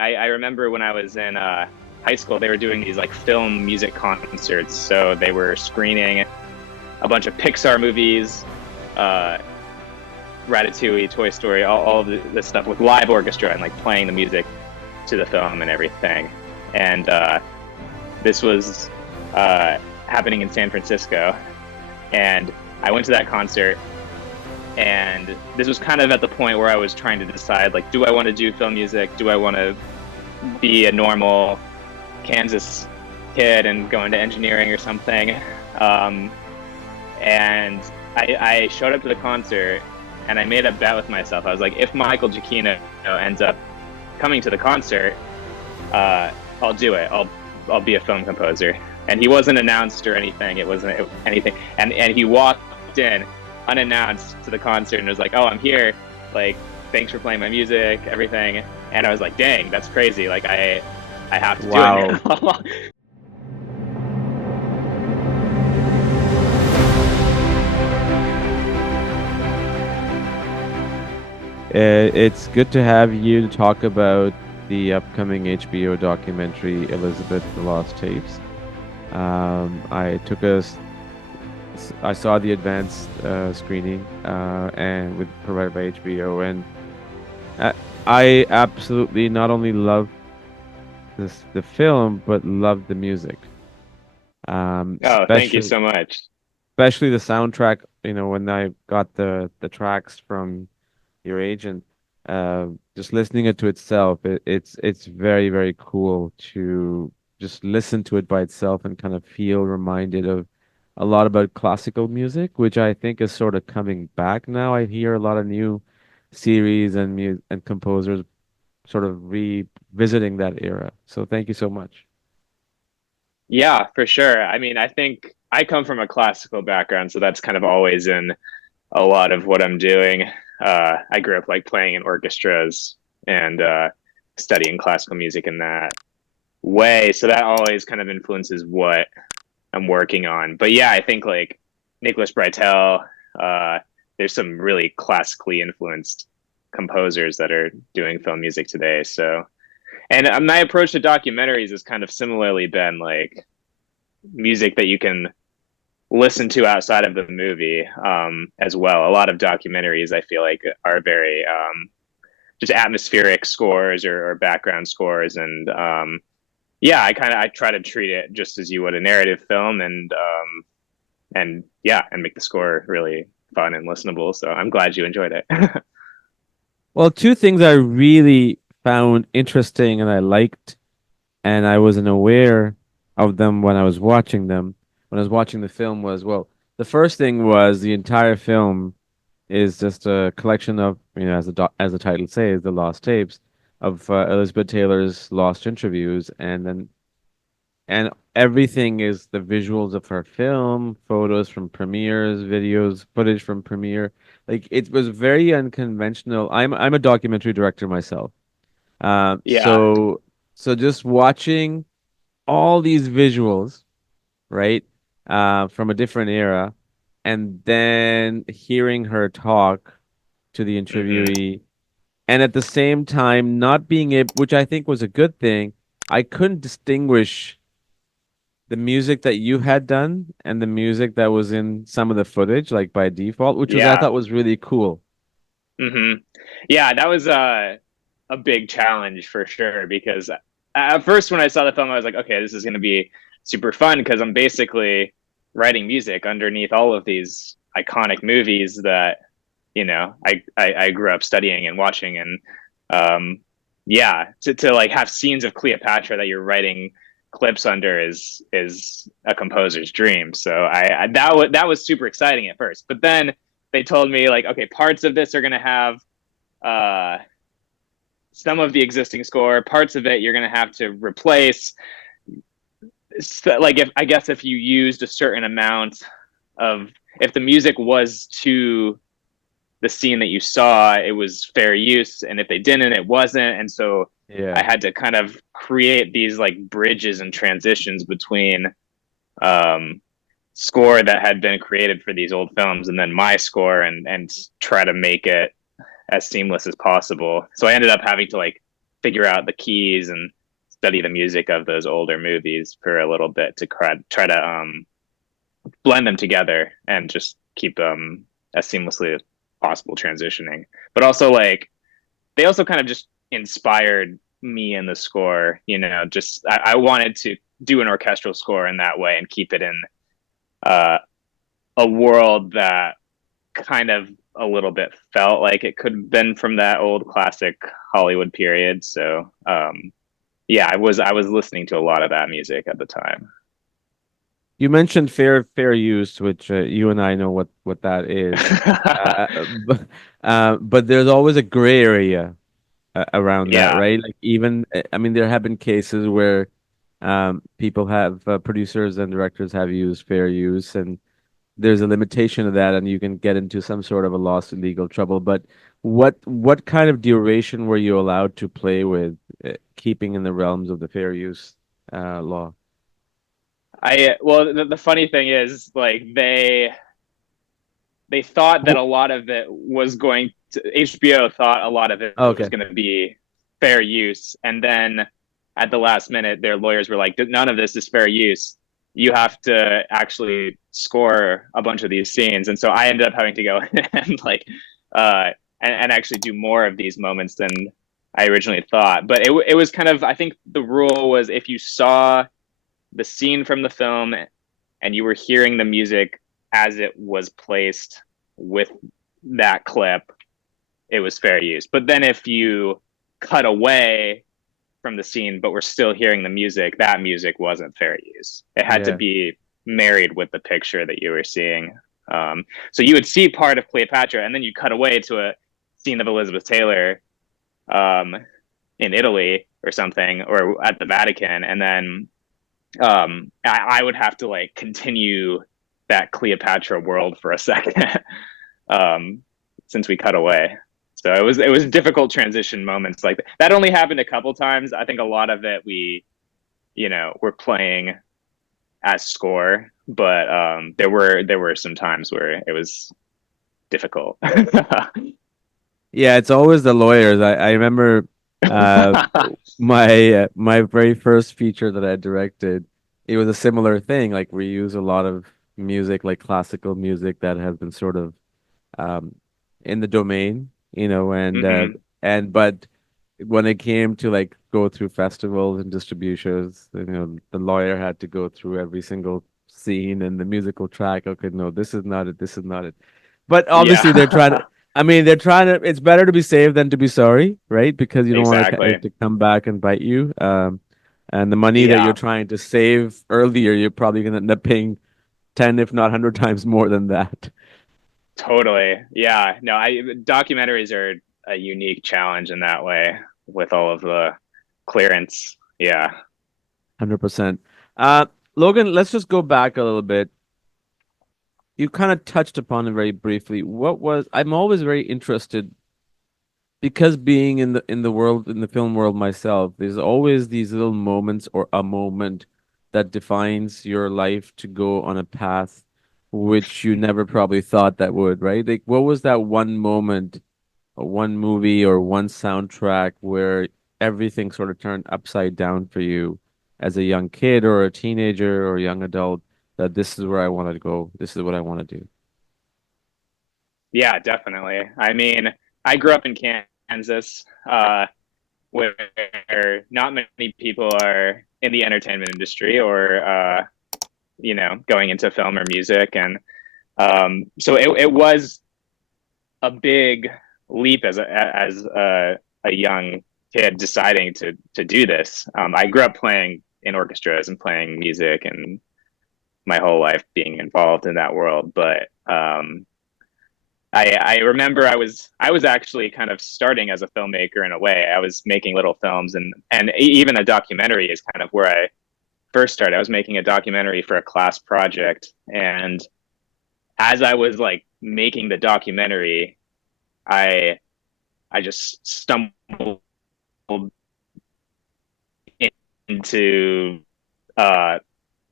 I remember when I was in high school, they were doing these like film music concerts. So they were screening a bunch of Pixar movies, uh, Ratatouille, Toy Story, all of this stuff with live orchestra and like playing the music to the film and everything. And this was happening in San Francisco. And I went to that concert, and this was kind of at the point where I was trying to decide, like, do I want to do film music? Do I want to be a normal Kansas kid and go into engineering or something? And I showed up to the concert, and I made a bet with myself. I was like, if Michael Giacchino ends up coming to the concert, I'll do it. I'll be a film composer. And he wasn't announced or anything. It wasn't anything. And he walked in unannounced to the concert and was like, "Oh, I'm here. Like, thanks for playing my music, everything." And I was like, "Dang, that's crazy. Like, I have to do it now." It's good to have you to talk about the upcoming HBO documentary Elizabeth: The Lost Tapes. I saw the advanced screening and with provided by HBO, and I, I absolutely not only love the film but love the music. Oh, thank you Especially so much. especially the soundtrack. When I got the tracks from your agent, just listening it to itself, it's very, very cool to just listen to it by itself and kind of feel reminded of a lot about classical music, which I think is sort of coming back now. I hear a lot of new series and composers sort of revisiting that era. So thank you so much. Yeah, for sure. I mean, I think I come from a classical background, so that's kind of always in a lot of what I'm doing. I grew up like playing in orchestras and studying classical music in that way. So that always kind of influences what I'm working on. But yeah, I think like Nicholas Breitel, uh, there's some really classically influenced composers that are doing film music today. So, and my approach to documentaries has kind of similarly been like music that you can listen to outside of the movie as well. A lot of documentaries I feel like are very just atmospheric scores or background scores, and yeah, I try to treat it just as you would a narrative film, and yeah, and make the score really fun and listenable. So I'm glad you enjoyed it. Well, two things I really found interesting and I liked, and I wasn't aware of them when I was watching them. When I was watching the film, was, well, the first thing was the entire film is just a collection of, as the title says, the lost tapes of Elizabeth Taylor's lost interviews, and everything is the visuals of her film, photos from premieres, videos, footage from premiere. Like, it was very unconventional. I'm a documentary director myself. Um, Yeah, so so just watching all these visuals, right, from a different era, and then hearing her talk to the hmm, interviewee, and at the same time not being able, which I think was a good thing, I couldn't distinguish the music that you had done and the music that was in some of the footage, like by default, which was I yeah, thought was really cool. hmm, yeah. That was a big challenge for sure because at first when I saw the film, I was like, okay, this is going to be super fun because I'm basically writing music underneath all of these iconic movies that I grew up studying and watching, and yeah, to like have scenes of Cleopatra that you're writing clips under is a composer's dream. So that was super exciting at first, but then they told me like, okay, parts of this are going to have uh some of the existing score, parts of it you're going to have to replace. So, like, if I guess if you used a certain amount of, if the music was to the scene that you saw, it was fair use, and if they didn't, it wasn't. And so I Yeah. had to kind of create these like bridges and transitions between um, score that had been created for these old films and then my score, and try to make it as seamless as possible. So I ended up having to like figure out the keys and study the music of those older movies for a little bit to try to blend them together and just keep them as seamlessly as possible transitioning. But also like they also kind of just inspired me in the score. You know, just I wanted to do an orchestral score in that way and keep it in uh, a world that kind of a little bit felt like it could have been from that old classic Hollywood period. So yeah, I was listening to a lot of that music at the time. You mentioned fair use, which you and I know what that is. But there's always a gray area around that, Yeah, right? Like even I mean, there have been cases where people have producers and directors have used fair use, and there's a limitation of that, and you can get into some sort of a lawsuit, legal trouble. But what kind of duration were you allowed to play with, keeping in the realms of the fair use law? I well the funny thing is like they thought that a lot of it was going to HBO thought a lot of it was Okay. going to be fair use, and then at the last minute, their lawyers were like, "None of this is fair use. You have to actually score a bunch of these scenes." And so I ended up having to go and like and actually do more of these moments than I originally thought. But it was kind of I think the rule was if you saw the scene from the film and you were hearing the music as it was placed with that clip, it was fair use. But then if you cut away from the scene, but we're still hearing the music, that music wasn't fair use. It had to Yeah. be married with the picture that you were seeing. So you would see part of Cleopatra, and then you cut away to a scene of Elizabeth Taylor um, in Italy or something, or at the Vatican, and then I would have to like continue that Cleopatra world for a second um, since we cut away. So it was difficult transition moments like that. That only happened a couple times. I think a lot of it we're playing as score, but there were some times where it was difficult. Yeah, it's always the lawyers. I remember uh my very first feature that I directed, it was a similar thing. Like we use a lot of music, like classical music that has been sort of um in the domain, hmm and but when it came to like go through festivals and distributions, the lawyer had to go through every single scene and the musical track. Okay, no, this is not it. This is not it. But obviously, they're trying to. Yeah, I mean, they're trying to. It's better to be safe than to be sorry, right? Because you don't want it exactly. to come back and bite you. And the money that you're Yeah, trying to save earlier, you're probably going to end up paying 10, if not 100 times more than that. totally. Yeah, no, I documentaries are a unique challenge in that way with all of the clearance. Yeah. 100%. Uh, Logan, let's just go back a little bit. You kind of touched upon it very briefly. I'm always very interested because being in the film world myself, there's always these little moments or a moment that defines your life to go on a path which you never probably thought that would, right? Like what was that one moment, or one movie or one soundtrack where everything sort of turned upside down for you as a young kid or a teenager or a young adult, that this is where I want to go, this is what I want to do. Yeah, definitely. I mean, I grew up in Kansas, where not many people are in the entertainment industry or, going into film or music. And so it was a big leap as a young kid deciding to do this. I grew up playing in orchestras and playing music and my whole life being involved in that world. But I remember I was actually kind of starting as a filmmaker in a way. I was making little films and even a documentary is kind of where I first started. I was making a documentary for a class project, and as I was like making the documentary, I I just stumbled into uh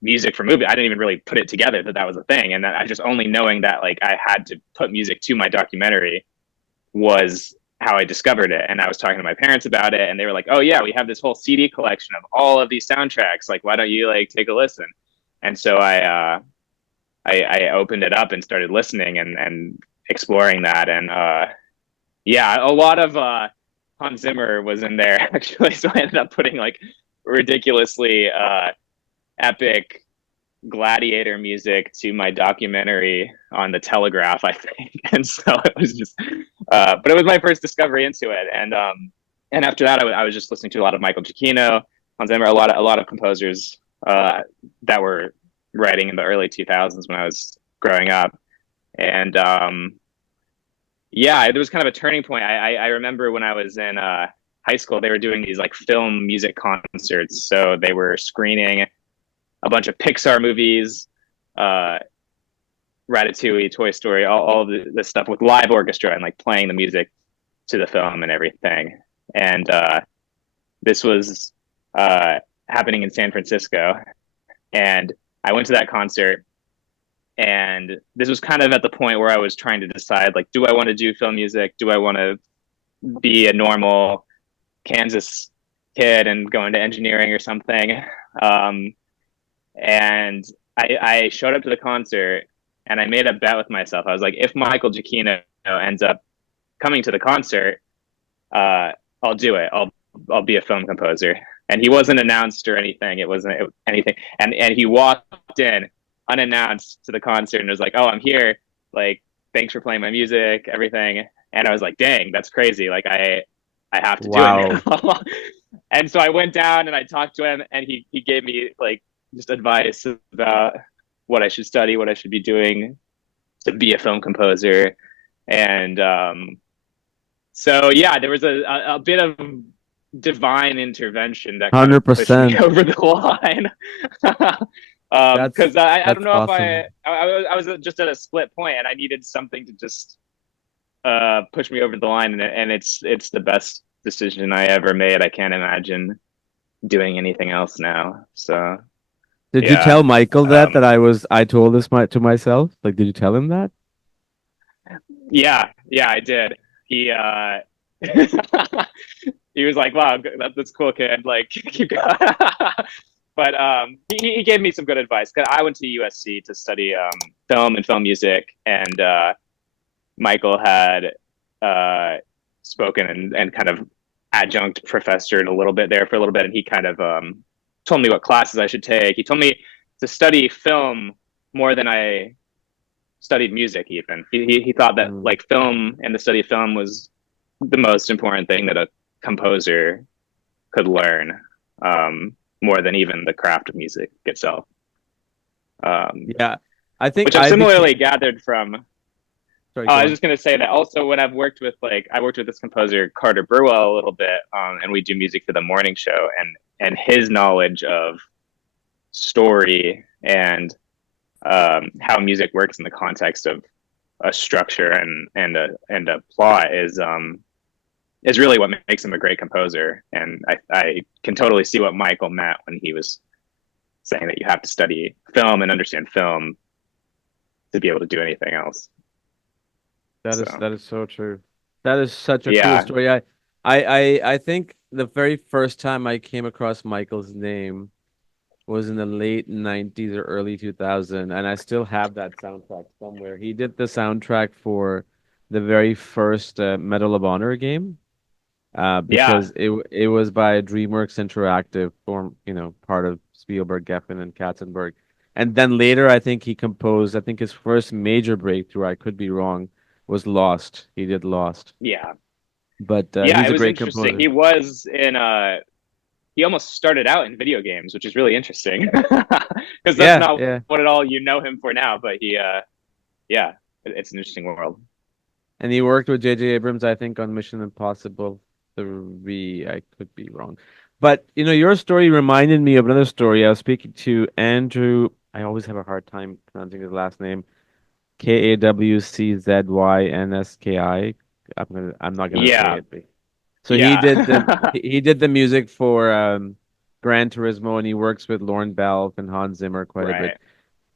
music for movie. I didn't even really put it together that that was a thing, and I just only knowing that like I had to put music to my documentary was how I discovered it. And I was talking to my parents about it, and they were like, "Oh yeah, we have this whole CD collection of all of these soundtracks. Like, why don't you like take a listen?" And so I opened it up and started listening and exploring that. And yeah, a lot of Hans Zimmer was in there actually. So I ended up putting like ridiculously epic gladiator music to my documentary on the Telegraph, I think. And so it was just, but it was my first discovery into it. And after that, I was just listening to a lot of Michael Giacchino, Hans Zimmer, a lot of composers that were writing in the early 2000s when I was growing up. And yeah, it was kind of a turning point. I remember when I was in high school, they were doing these like film music concerts. So they were screening a bunch of Pixar movies, uh, Ratatouille, Toy Story, all the stuff with live orchestra and like playing the music to the film and everything. And this was happening in San Francisco. And I went to that concert. And this was kind of at the point where I was trying to decide, like, do I want to do film music? Do I want to be a normal Kansas kid and go into engineering or something? Um, and I showed up to the concert and I made a bet with myself. I was like, if Michael Giacchino ends up coming to the concert, I'll do it. I'll be a film composer. And he wasn't announced or anything. It wasn't anything. And he walked in unannounced to the concert and was like, "Oh, I'm here. Like, thanks for playing my music, everything." And I was like, "Dang, that's crazy. Like, I have to do it Wow. now." And so I went down and I talked to him, and he gave me like just advice about what I should study, what I should be doing to be a film composer. And so yeah, there was a bit of divine intervention that kind of pushed me 100%. over the line. That's Because I don't that's know if awesome. I was just at a split point and I needed something to just push me over the line, and it's the best decision I ever made. I can't imagine doing anything else now. So Did you yeah, tell Michael that um, I told this to myself? Like, did you tell him that? yeah, I did. He he was like, "Wow, that's cool, kid. Like, keep going." But he gave me some good advice because I went to USC to study film and film music, and Michael had uh, spoken and kind of adjunct professored a little bit there for a little bit, and he kind of told me what classes I should take. He told me to study film more than I studied music. Even he thought that Mm. like film and the study of film was the most important thing that a composer could learn, more than even the craft of music itself. Um, Yeah, I think which I've I became. similarly gathered from. Sorry, go I was on. just going to say that also when I've worked with like I worked with this composer Carter Burwell a little bit, and we do music for the morning show, and his knowledge of story and how music works in the context of a structure and a plot is really what makes him a great composer. And I can totally see what Michael meant when he was saying that you have to study film and understand film to be able to do anything else. So That is so true. That is such a cool yeah, story. I think the very first time I came across Michael's name was in the late 90s or early 2000, and I still have that soundtrack somewhere. He did the soundtrack for the very first Medal of Honor game, yeah, because it was by DreamWorks Interactive, form part of Spielberg, Geffen, and Katzenberg. And then later, I think he composed. I think his first major breakthrough, I could be wrong, was Lost. He did Lost, yeah, but yeah. he's It a was great interesting. composer. He was in he almost started out in video games, which is really interesting because that's Yeah, not yeah. what at all you know him for now. But he, yeah, it's an interesting world. And he worked with J.J. Abrams, I think, on Mission Impossible 3. I could be wrong. But, your story reminded me of another story. I was speaking to Andrew. I always have a hard time pronouncing his last name. Kawczyński. I'm not gonna say Yeah, it. So yeah, he did the music for Gran Turismo, and he works with Lauren Belk and Hans Zimmer quite a bit. right.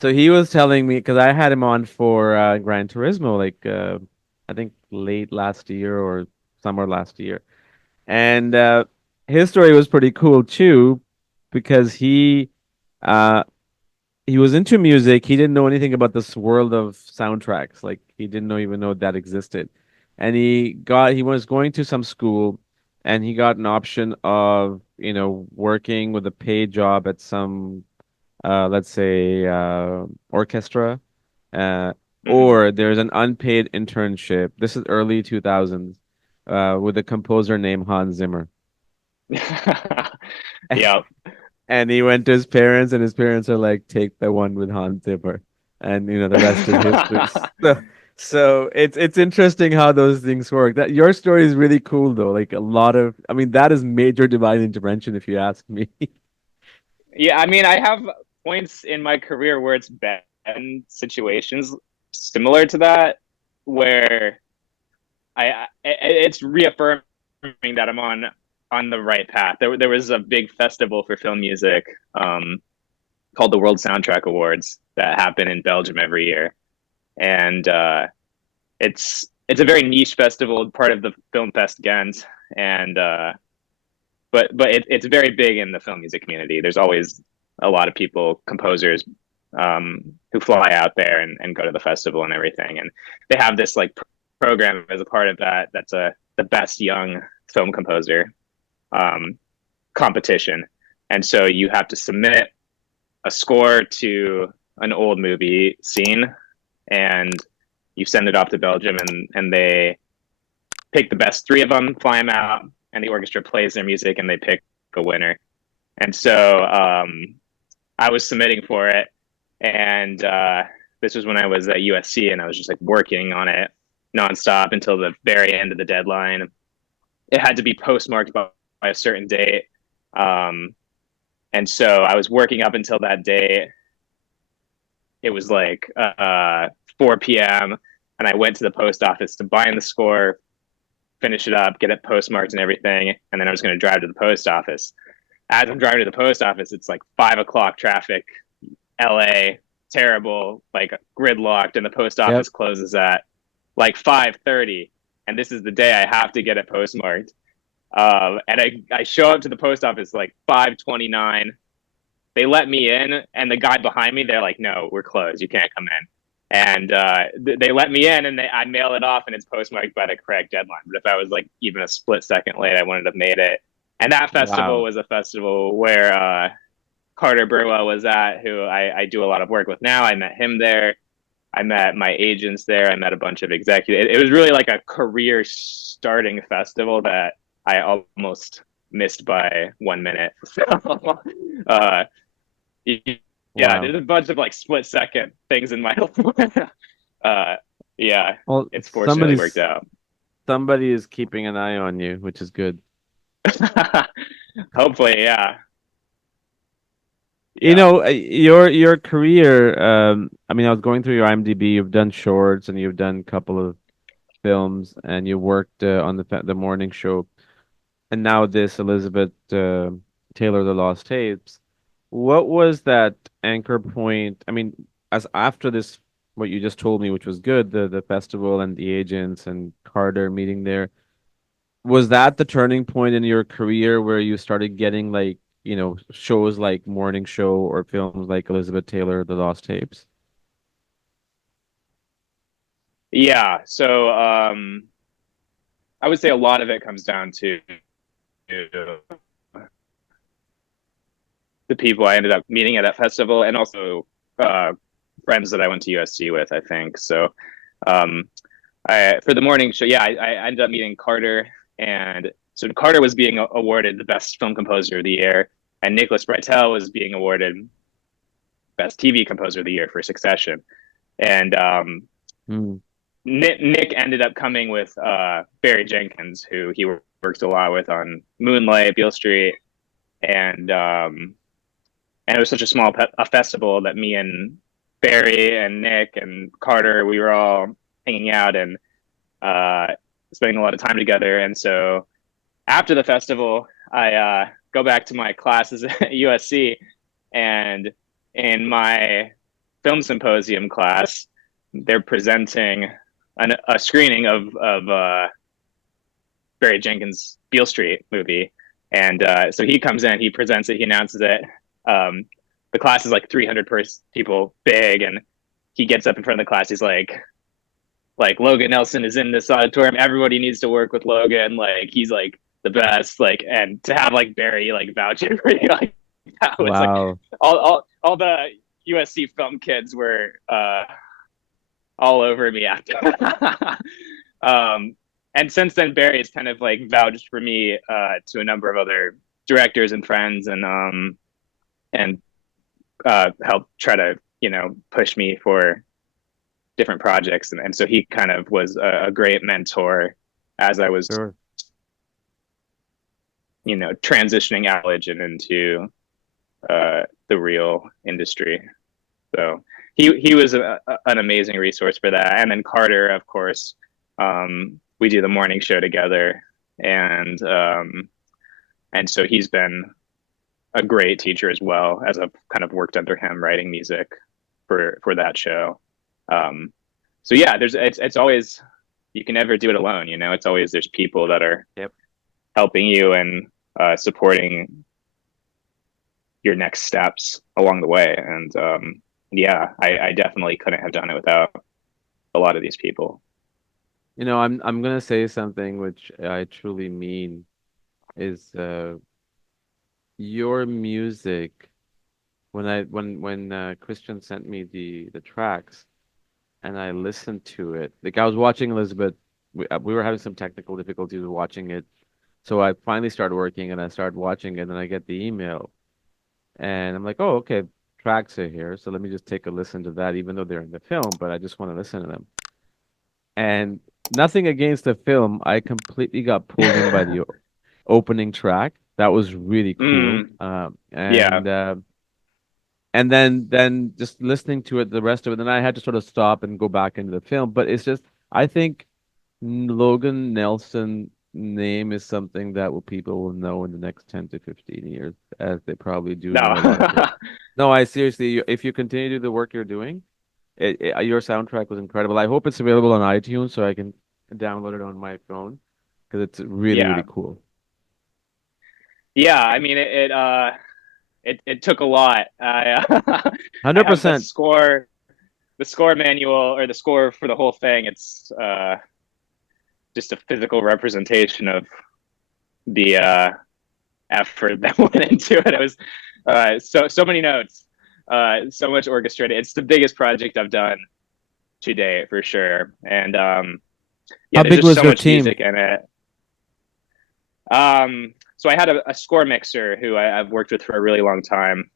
So he was telling me, because I had him on for Gran Turismo, like I think late last year or summer last year. And his story was pretty cool too, because uh, he was into music. He didn't know anything about this world of soundtracks. Like he didn't know even know that existed. And he was going to some school and he got an option of, working with a paid job at some let's say orchestra. Uh Hmm. or there's an unpaid internship. This is early 2000s, with a composer named Hans Zimmer. Yeah. And he went to his parents, and his parents are like, take the one with Hans Zimmer. And the rest is history. So it's interesting how those things work. That your story is really cool though. Like a lot of I mean, that is major divine intervention if you ask me. Yeah, I mean, I have points in my career where it's been situations similar to that, where it's reaffirming that I'm on the right path. There was a big festival for film music, called the World Soundtrack Awards, that happen in Belgium every year, and it's a very niche festival, part of the Film Fest Ghent, and it's very big in the film music community. There's always a lot of people, composers, who fly out there and go to the festival and everything. And they have this like program as a part of that. That's the best young film composer, um, competition. And so you have to submit a score to an old movie scene, and you send it off to Belgium, and they pick the best three of them, fly them out, and the orchestra plays their music, and they pick a winner. And so I was submitting for it, and this was when I was at USC, and I was just like working on it nonstop until the very end of the deadline. It had to be postmarked by a certain date, um, and so I was working up until that date. It was like 4 p.m., and I went to the post office to bind the score, finish it up, get it postmarked and everything, and then I was going to drive to the post office. As I'm driving to the post office, it's like 5 o'clock traffic, LA, terrible, like gridlocked, and the post Yep. office closes at like 5:30, and this is the day I have to get it postmarked. And I show up to the post office like 5:29. They let me in, and the guy behind me, they're like, "No, we're closed. You can't come in." And they let me in, and I mail it off, and it's postmarked by the correct deadline. But if I was like even a split second late, I wouldn't have made it. And that festival Wow. was a festival where Carter Burwell was at, who I do a lot of work with now. I met him there. I met my agents there. I met a bunch of executives. It was really like a career starting festival that I almost missed by 1 minute. So, uh, yeah, Wow. there's a bunch of like split second things in my life. uh, yeah, Well, it's fortunately worked out. somebody is keeping an eye on you, which is good. Hopefully, yeah, You yeah, know, your career. I mean, I was going through your IMDb. You've done shorts and you've done a couple of films, and you worked on the morning show, and now this Elizabeth Taylor, The Lost Tapes. What was that anchor point? I mean, as after this, what you just told me, which was good, the festival and the agents and Carter meeting there. Was that the turning point in your career where you started getting like, shows like Morning Show or films like Elizabeth Taylor, The Lost Tapes? yeah. So I would say a lot of it comes down to the people I ended up meeting at that festival, and also uh, friends that I went to USC with. I think so. Um, for the morning show, yeah, I ended up meeting Carter, and so Carter was being awarded the best film composer of the year, and Nicholas Breitel was being awarded best TV composer of the year for Succession. And Mm. Nick ended up coming with Barry Jenkins, who he worked a lot with on Moonlight, Beale Street, and it was such a small a festival that me and Barry and Nick and Carter, we were all hanging out and uh, spending a lot of time together. And so after the festival, I go back to my classes at USC, and in my film symposium class, they're presenting a screening of Barry Jenkins' Beale Street movie, and so he comes in, he presents it, he announces it. Um, the class is like 300 people big, and he gets up in front of the class. He's like Logan Nelson is in this auditorium. Everybody needs to work with Logan. Like he's like the best. Like and to have like Barry like vouching for you like that was like Wow. all the USC film kids were all over me after. um, and since then, Barry has kind of like vouched for me to a number of other directors and friends, and helped try to push me for different projects, and so he kind of was a great mentor as I was Sure. transitioning out and into the real industry. So he was an amazing resource for that. And then Carter, of course, we do the morning show together, and so he's been a great teacher as well, as I've kind of worked under him writing music for that show. Um, so yeah, it's always, you can never do it alone. It's always, there's people that are Yep. helping you and supporting your next steps along the way. And yeah, I definitely couldn't have done it without a lot of these people. I'm gonna say something which I truly mean is your music. When Christian sent me the tracks and I listened to it, like I was watching Elizabeth, we were having some technical difficulties with watching it, so I finally started working and I started watching it, and I get the email, and I'm like, oh, okay, tracks are here, so let me just take a listen to that, even though they're in the film, but I just want to listen to them. And nothing against the film, I completely got pulled in by the opening track. That was really cool. Mm, yeah. And then just listening to it, the rest of it, then I had to sort of stop and go back into the film. But it's just, I think Logan Nelson name is something that people will know in the next 10 to 15 years, as they probably do know a lot of it. No. No, I seriously, if you continue to do the work you're doing, your soundtrack was incredible. I hope it's available on iTunes so I can download it on my phone because it's really, really Yeah. cool. Yeah. I mean, it took a lot. I have 100%. the score manual, or the score for the whole thing. It's just a physical representation of the effort that went into it. It was so many notes, so much orchestrated. It's the biggest project I've done to date for sure. And yeah, How there's big just was so your much team? music in it. So I had a score mixer who I've worked with for a really long time,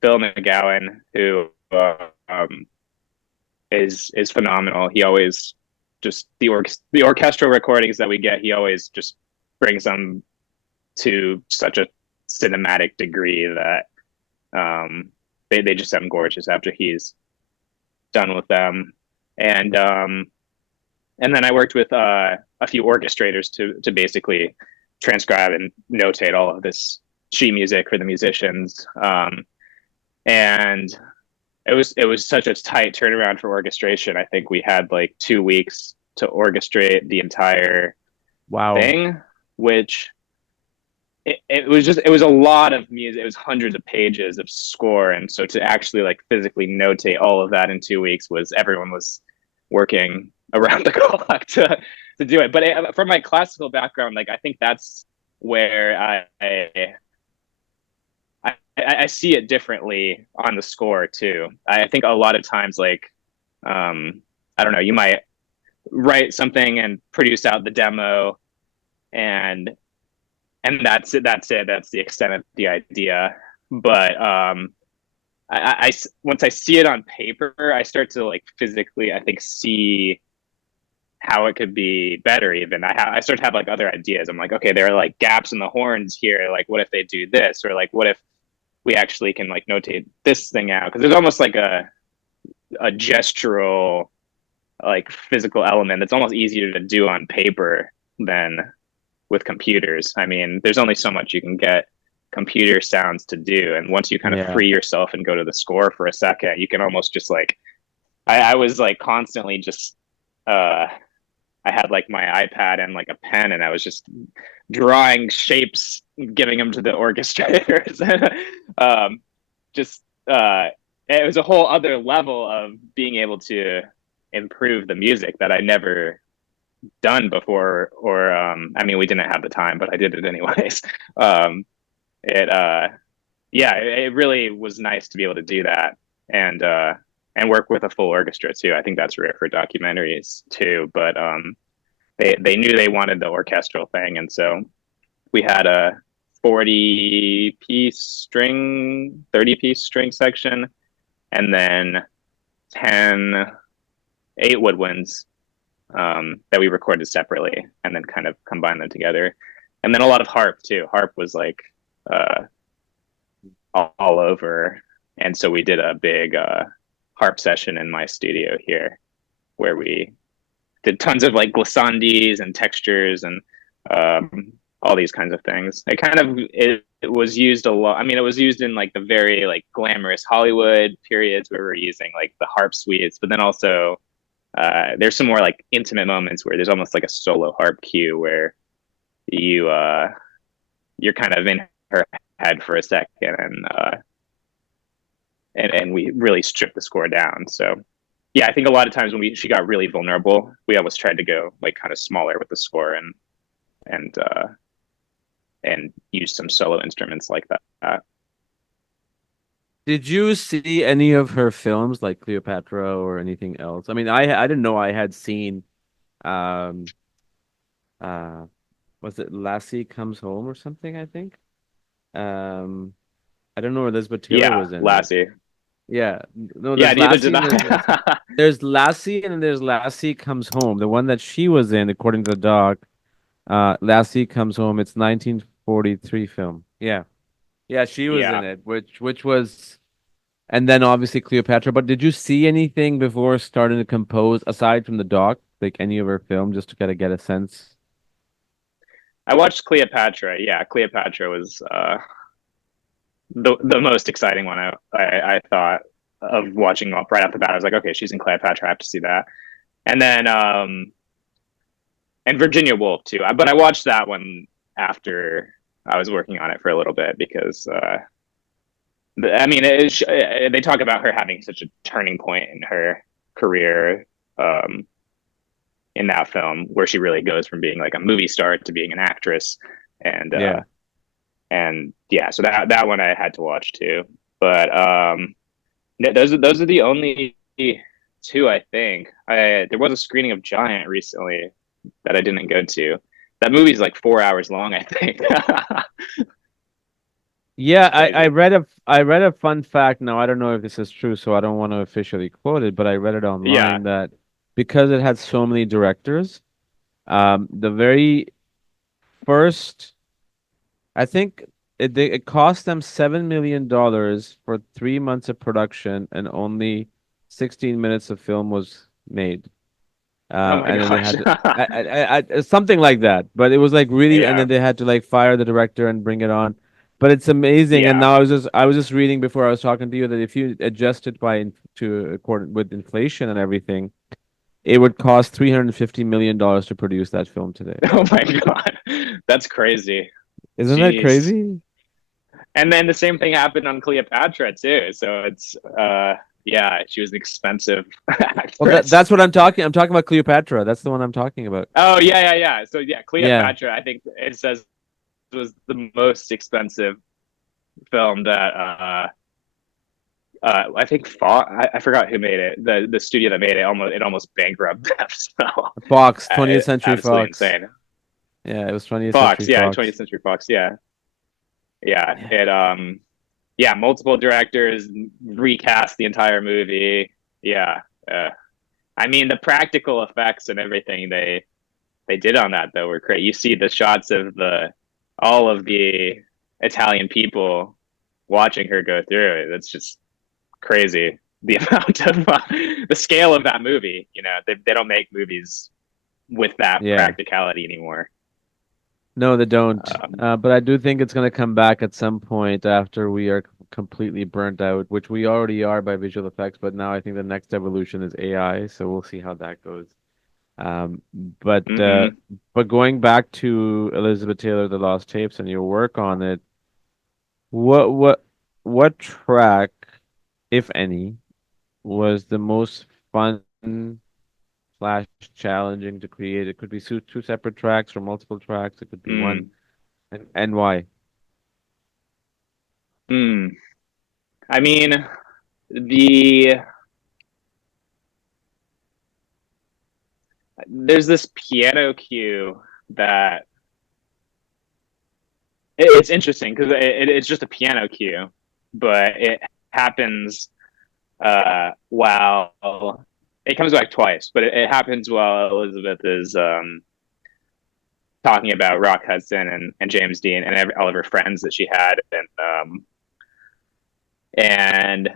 Phil McGowan, who is phenomenal. He always just the orchestral recordings that we get, he always just brings them to such a cinematic degree that they just sound gorgeous after he's done with them. And and then I worked with a few orchestrators to basically transcribe and notate all of this sheet music for the musicians. And it was such a tight turnaround for orchestration. I think we had like 2 weeks to orchestrate the entire Wow. thing, which it was a lot of music. It was hundreds of pages of score, and so to actually like physically notate all of that in 2 weeks, was everyone was working around the clock to do it. But from my classical background, like I think that's where I see it differently on the score too. I think a lot of times, like I don't know, you might write something and produce out the demo, and that's it. That's the extent of the idea. But once I see it on paper, I start to like physically, I think, see how it could be better. Even I start to have like other ideas. I'm like, okay, there are like gaps in the horns here. Like, what if they do this? Or like, what if we actually can like notate this thing out? Because there's almost like a gestural, like physical element that's almost easier to do on paper than with computers. I mean, there's only so much you can get computer sounds to do, and once you kind of Yeah. free yourself and go to the score for a second, you can almost just like I was like constantly just uh I had like my iPad and like a pen, and I was just drawing shapes, giving them to the orchestrators. um, just it was a whole other level of being able to improve the music that I never done before. Or I mean, we didn't have the time, but I did it anyways. um, it yeah, it really was nice to be able to do that, and and work with a full orchestra too. I think that's rare for documentaries too. But they knew they wanted the orchestral thing, and so we had a 40-piece string, 30-piece string section, and then 10, 8 woodwinds that we recorded separately, and then kind of combined them together. And then a lot of harp too. Harp was like uh, all over, and so we did a big harp session in my studio here, where we did tons of like glissandis and textures and all these kinds of things. It was used a lot. I mean, it was used in like the very like glamorous Hollywood periods where we're using like the harp suites, but then also there's some more like intimate moments where there's almost like a solo harp cue where you you're kind of in her head for a second, and we really stripped the score down. So yeah, I think a lot of times when she got really vulnerable, we always tried to go like kind of smaller with the score, and and use some solo instruments like that. Did you see any of her films like Cleopatra or anything else? I mean, I didn't know I had seen um uh was it Lassie Comes Home or something, I think. Um I don't know where Elizabeth Taylor Yeah, was in it. Lassie. Yeah. No, Yeah, there's neither did Lassie and I. there's Lassie and then there's Lassie Comes Home. The one that she was in, according to the doc, Lassie Comes Home. It's 1943 film. Yeah. Yeah, she was in Yeah, it, which was and then obviously Cleopatra. But did you see anything before starting to compose aside from the doc, like any of her film, just to kind of get a sense? I watched Cleopatra. Yeah, Cleopatra was the most exciting one. I thought of watching right off the bat. I was like, okay, she's in Cleopatra. I have to see that. And then and Virginia Woolf too. But I watched that one after I was working on it for a little bit because I mean, they talk about her having such a turning point in her career um, in that film, where she really goes from being like a movie star to being an actress, and Yeah. yeah, so that one I had to watch too. But those are the only two I think. There was a screening of Giant recently that I didn't go to. That movie's like 4 hours long, I think. Yeah, I Crazy. read a fun fact. Now I don't know if this is true, so I don't want to officially quote it, but I read it Yeah. online that because it had so many directors, the very first, I think it cost them $7 million for 3 months of production, and only 16 minutes of film was made. Oh my And then they gosh. had to, something like that. But it was like really, and Yeah. then they had to like fire the director and bring it on. But it's amazing. And Yeah. now I was just reading before I was talking to you that if you adjust it to according with inflation and everything, it would cost $350 million to produce that film today. Oh my God. That's crazy. Isn't that Jeez. crazy? And then the same thing happened on Cleopatra too. So it's yeah, she was an expensive Well, actress. that's what I'm talking. I'm talking about Cleopatra. That's the one I'm talking about. Oh yeah, yeah, yeah. So yeah, Yeah. Cleopatra, I think it says was the most expensive film that I think fought. I forgot who made it. The studio that made it almost bankrupted them. So Fox, 20th Century absolutely Fox. insane. Yeah, it was 20th Fox, Century yeah, Fox. 20th Century Fox, yeah, yeah. Yeah. It yeah, multiple directors recast the entire movie. Yeah, uh, I mean the practical effects and everything they did on that though were great. You see the shots of the all of the Italian people watching her go through it. It's just crazy the amount of the scale of that movie. You know, they don't make movies with that Yeah. practicality anymore. No, they don't. Um, But I do think it's going to come back at some point after we are completely burnt out, which we already are by visual effects. But now I think the next evolution is AI. So we'll see how that goes. Um, but uh, Hmm. but going back to Elizabeth Taylor, The Lost Tapes, and your work on it, what what what track, if any, was the most fun slash challenging to create? It could be two separate tracks or multiple tracks. It could be one, Mm. and why? Mm. I mean, the there's this piano cue that it's interesting because it's just a piano cue, but it happens while it comes back twice, but it happens while Elizabeth is talking about Rock Hudson and James Dean and all of her friends that she had, and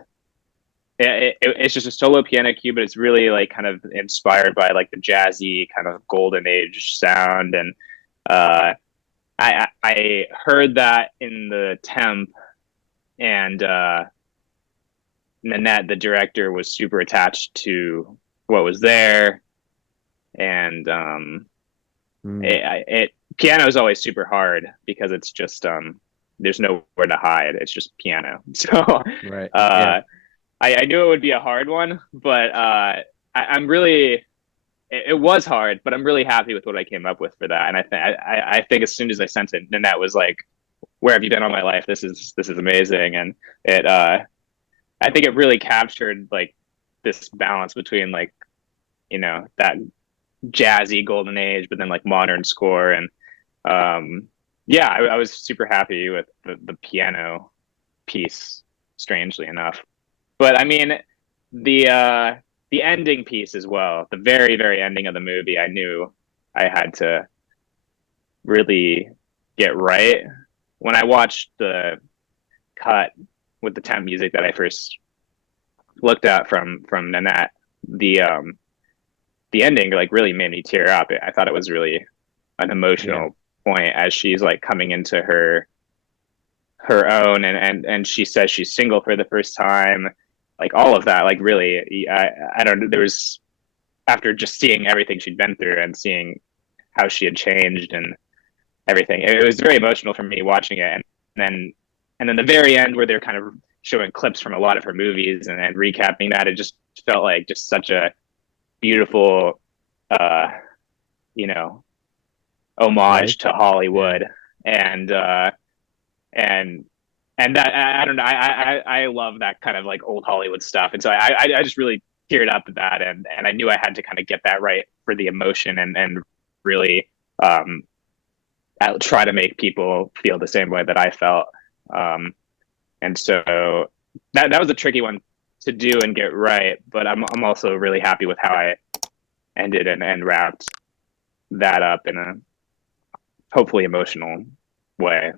it's just a solo piano cue, but it's really like kind of inspired by like the jazzy kind of golden age sound. And I heard that in the temp, and Nanette, the director, was super attached to what was there, and Mm, piano is always super hard because it's just there's nowhere to hide. It's just piano. So right. Yeah. uh, I knew it would be a hard one, but I'm really it was hard, but I'm really happy with what I came up with for that. And I think as soon as I sent it, Nanette was like, "Where have you been all my life? This is amazing." And it I think it really captured like this balance between like that jazzy golden age, but then like modern score. And um, yeah, I was super happy with the piano piece. Strangely enough, but I mean the ending piece as well. The very ending of the movie, I knew I had to really get right. When I watched the cut with the temp music that I first looked at from Nanette, the um the ending like really made me tear up. I thought it was really an Yeah. emotional point as she's like coming into her own, and she says she's single for the first time, like all of that, like really I don't know, there was, after just seeing everything she'd been through and seeing how she had changed and everything, it was very emotional for me watching it. Then and then the very end where they're kind of showing clips from a lot of her movies and recapping that, it just felt like just such a beautiful uh you know Right. homage to Yeah. Hollywood. And and and that, I don't know, I love that kind of like old Hollywood stuff, and so I just really teared up at that, and I knew I had to kind of get that right for the emotion, and really um I'll try to make people feel the same way that I felt. um and so that was a tricky one to do and get right, but I'm also really happy with how I ended and wrapped that up in a hopefully emotional way.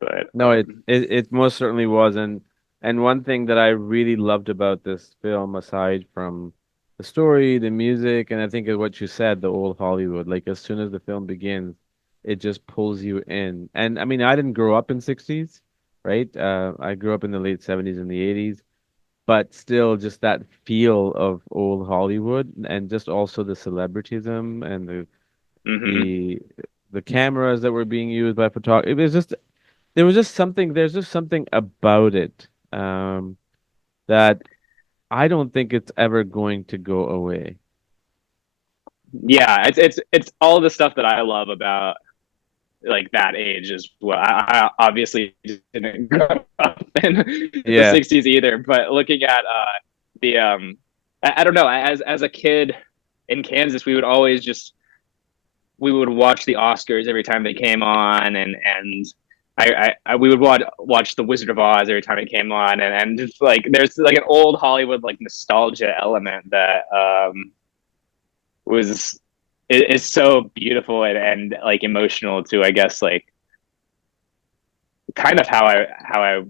But No, it most certainly was, and one thing that I really loved about this film, aside from the story, the music, and I think of what you said, the old Hollywood, like as soon as the film begins, it just pulls you in. And I mean, I didn't grow up in 60s, right? I grew up in the late 70s and the 80s, but still just that feel of old Hollywood and just also the celebritism and mm-hmm. the the cameras that were being used by photog. It was just there's just something about it that I don't think it's ever going to go away. Yeah, it's all the stuff that I love about like that age as well. I obviously didn't grow up in the Yeah. '60s either, but looking at the I don't know, as a kid in Kansas, we would watch the Oscars every time they came on, and we would watch the Wizard of Oz every time it came on, and just like there's like an old Hollywood like nostalgia element that was is so beautiful and like emotional to, I guess, like kind of how I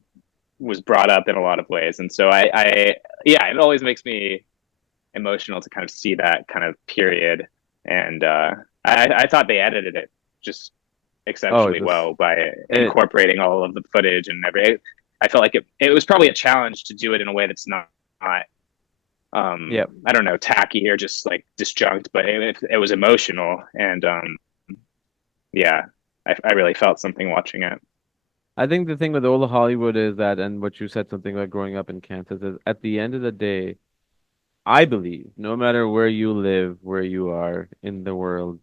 was brought up in a lot of ways. And so yeah, it always makes me emotional to kind of see that kind of period. And I thought they edited it just Oh, it exceptionally was well by it. incorporating all of the footage and everything. I felt like it was probably a challenge to do it in a way that's not Yeah. I don't know, tacky or just like disjunct, but it was emotional, and yeah, I really felt something watching it. I think the thing with old Hollywood is that, and what you said something about growing up in Kansas is at the end of the day, I believe no matter where you live, where you are in the world,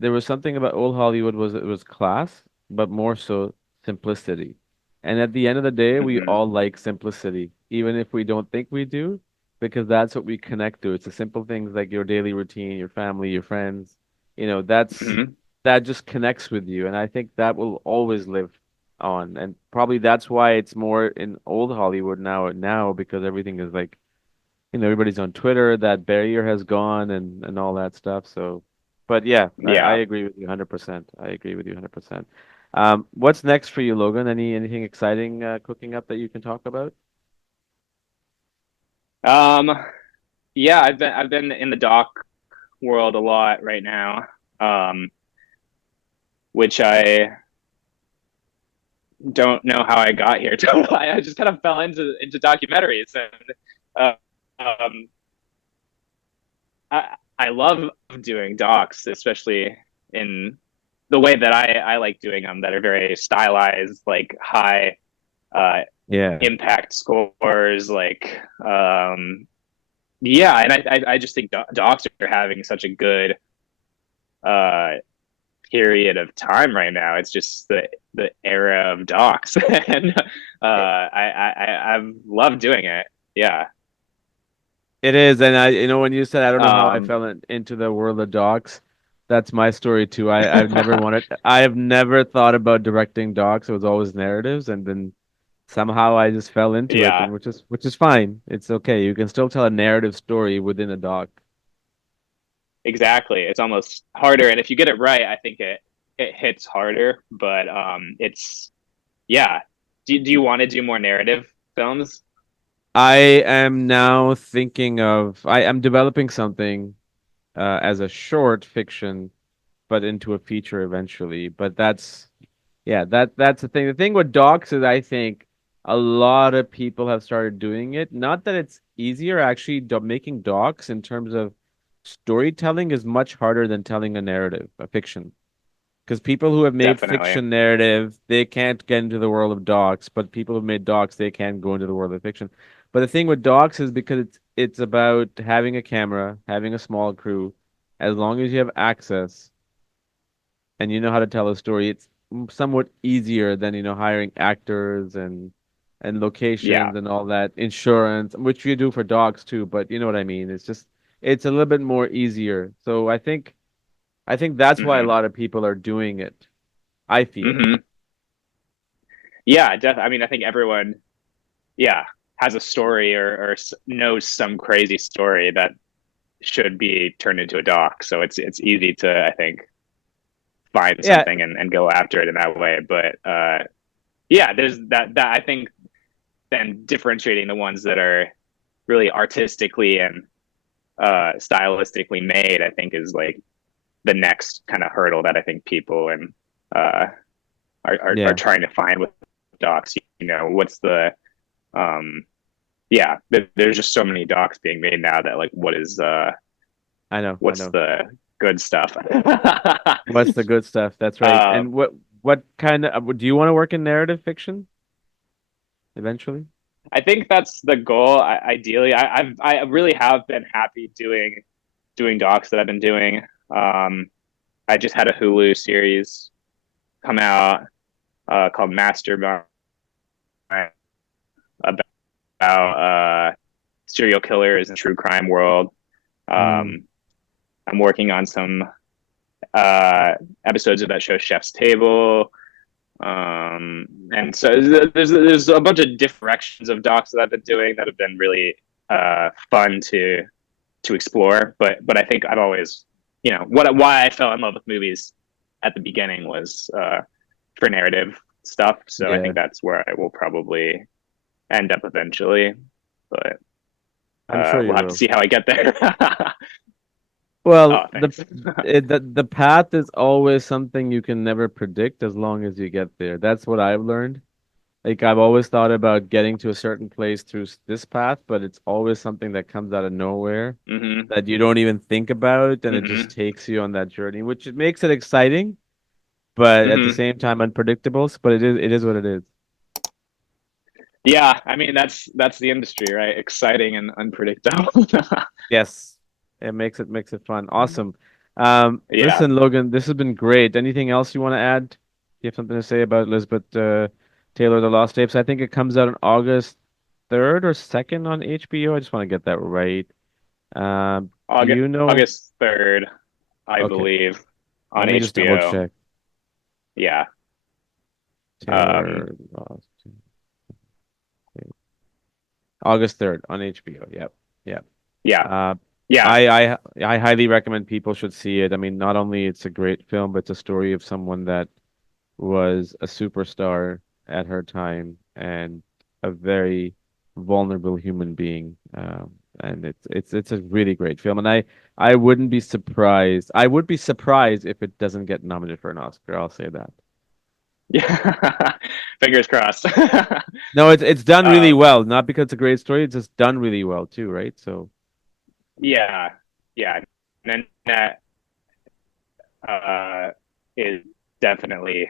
there was something about old Hollywood was it was class, but more so simplicity. And at the end of the day, we Hmm. all like simplicity, even if we don't think we do, because that's what we connect to. It's the simple things like your daily routine, your family, your friends. Hmm. That just connects with you. And I think that will always live on. And probably that's why it's more in old Hollywood now because everything is like everybody's on Twitter, that barrier has gone and all that stuff. So, but yeah, I Yeah. agree with you 100%. I agree with you 100%. What's next for you, Logan? Anything exciting cooking up that you can talk about? Um, yeah, I've been in the doc world a lot right now, um, which I don't know how I got here. I just kind of fell into documentaries, and uh, um, I love doing docs, especially in the way that I like doing them, that are very stylized, like high uh, Yeah. impact scores, like yeah, and I just think docs are having such a good uh, period of time right now. It's just the era of docs, and I've loved doing it. Yeah. It is, and when you said I don't know how I Um, fell into the world of docs, that's my story too. I have never thought about directing docs. It was always narratives, and then somehow I just fell into it, yeah, and which is fine. It's okay. You can still tell a narrative story within a doc. exactly. It's almost harder, and if you get it right, I think it hits harder. But it's yeah. Do you want to do more narrative films? I am now thinking of I am developing something as a short fiction, but into a feature eventually. But that's the thing. The thing with docs is I think a lot of people have started doing it. Not that it's easier, actually, making docs in terms of storytelling is much harder than telling a narrative, a fiction. Because people who have made Definitely. fiction narrative, they can't get into the world of docs, but people who've made docs, they can go into the world of fiction. But the thing with docs is because it's about having a camera, having a small crew, as long as you have access and you know how to tell a story, it's somewhat easier than, hiring actors and Yeah. locations and all that, insurance, which you do for docs too, but you know what I mean. It's a little bit more easier. So I think that's why a Hmm. lot of people are doing it. I feel. Hmm. Yeah. I mean, I think everyone, yeah, has a story or knows some crazy story that should be turned into a doc. So it's easy to, I think, find Yeah, something and go after it in that way. But yeah, there's that I think then differentiating the ones that are really artistically and stylistically made, I think is like the next kind of hurdle that I think people and uh, are yeah, trying to find with docs. What's the um, yeah, there's just so many docs being made now that like I what's know. the good stuff? What's the good stuff? That's right. um, And what kind of do you want to work in narrative fiction eventually? I think that's the goal. Ideally, I really have been happy doing docs that I've been doing. Um, I just had a Hulu series come out called Mastermind about serial killers and true crime world. Mm, Um, I'm working on some uh, episodes of that show Chef's Table. And so there's a bunch of different directions of docs that I've been doing that have been really fun to explore. But I think I've always, why I fell in love with movies at the beginning was for narrative stuff. So I yeah, think that's where I will probably end up eventually. But I'm sure we'll you have to will. see how I get there. Well, Oh, thanks. the path is always something you can never predict as long as you get there. That's what I've learned. Like I've always thought about getting to a certain place through this path, but it's always something that comes out of nowhere Hmm. that you don't even think about, and it just Hmm. takes you on that journey, which it makes it exciting, but at the Hmm. same time unpredictable. But it is what it is. Yeah, I mean that's the industry, right? Exciting and unpredictable. Yes, it makes it fun. Awesome. Yeah. Listen, Logan, this has been great. Anything else you want to add? Do you have something to say about Elizabeth Taylor, The Lost Tapes? I think it comes out on August 3rd or 2nd on HBO. I just want to get that right. Do August you know? August 3rd, I Okay, believe, let on me just double HBO. check. Yeah. Um, Taylor, Lost Tapes. August 3rd on HBO. Yep, yep. yeah. Uh, Yeah. I highly recommend people should see it. I mean, not only it's a great film, but it's a story of someone that was a superstar at her time and a very vulnerable human being. And it's a really great film. And I wouldn't be surprised. I would be surprised if it doesn't get nominated for an Oscar. I'll say that. Yeah. Fingers crossed. No, it's done really Um, well. Not because it's a great story, it's just done really well too, right? So yeah. Yeah. And that uh, is definitely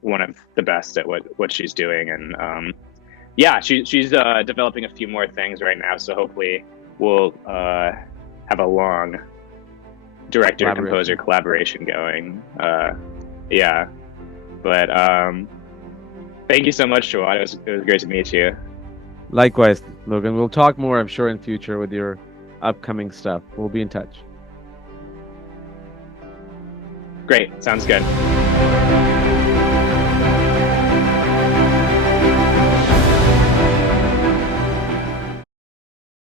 one of the best at what she's doing, and yeah, she's developing a few more things right now. So hopefully we'll have a long director composer collaboration. collaboration going. Yeah, but thank you so much, Jawad. It was great to meet you. Likewise, Logan. We'll talk more, I'm sure, in future with your upcoming stuff. We'll be in touch. Great, sounds good.